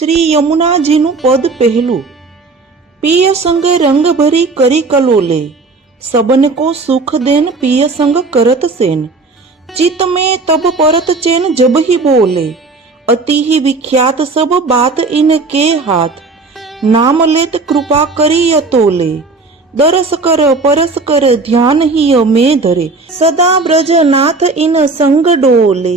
શ્રી યમુનાજીનું પદ પહેલું પિય સંગે રંગ ભરી કરી કલોલે સબન કો સુખ દેન પિય સંગ કરત સેન ચિત में तब परत चैन जब ही बोले अति ही विख्यात सब बात इनके हाथ नाम लेत कृपा करी अतोले दरस कर परस कर ध्यान ही में धरे सदा ब्रज नाथ इन संग डोले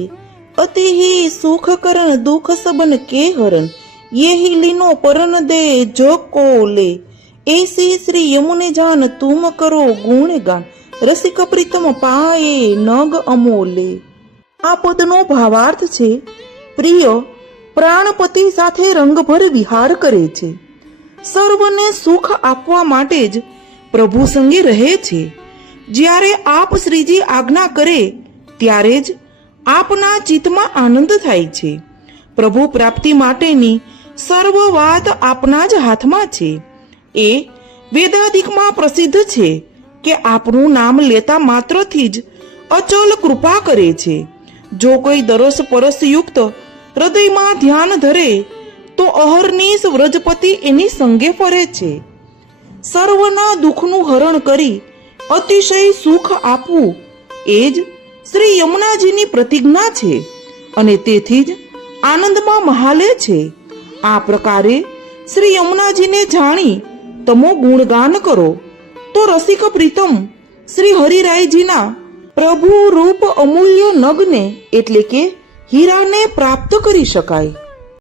अति ही सुख करण दुख सबन के हरण ये ही लीनो परन दे जो कोले ऐसी श्री यमुने जान तुम करो गुणगान રસિક પ્રીતમ પાયે નગ અમોલે આ પદનો ભાવાર્થ છે પ્રિય પ્રાણપતિ સાથે રંગભર વિહાર કરે છે સર્વને સુખ આપવા માટે જ પ્રભુ સંગે રહે છે જ્યારે આપ શ્રીજી આજ્ઞા કરે ત્યારે જ આપના ચિત્તમાં આનંદ થાય છે પ્રભુ પ્રાપ્તિ માટેની સર્વ વાત આપના જ હાથમાં છે. એ વેદાધિકમાં પ્રસિદ્ધ છે કે આપનું નામ લેતા માત્રથી જ અચલ કૃપા કરે છે. જો કોઈ દરસ પરસ યુક્ત હૃદયમાં ધ્યાન ધરે, તો અહર્નિશ વ્રજપતિ એની સંગે ફરે છે. સર્વના દુઃખનું હરણ કરી અતિશય સુખ આપવું એ જ શ્રી યમુનાજીની પ્રતિજ્ઞા છે અને તેથી જ આનંદમાં મહાલે છે. આ પ્રકારે શ્રી યમુનાજીને જાણી તમો ગુણગાન કરો. તો રસિક પ્રીતમ શ્રી હરિરાયજીના પ્રભુ રૂપ અમૂલ્ય નગને એટલે કે હીરાને પ્રાપ્ત કરી શકાય.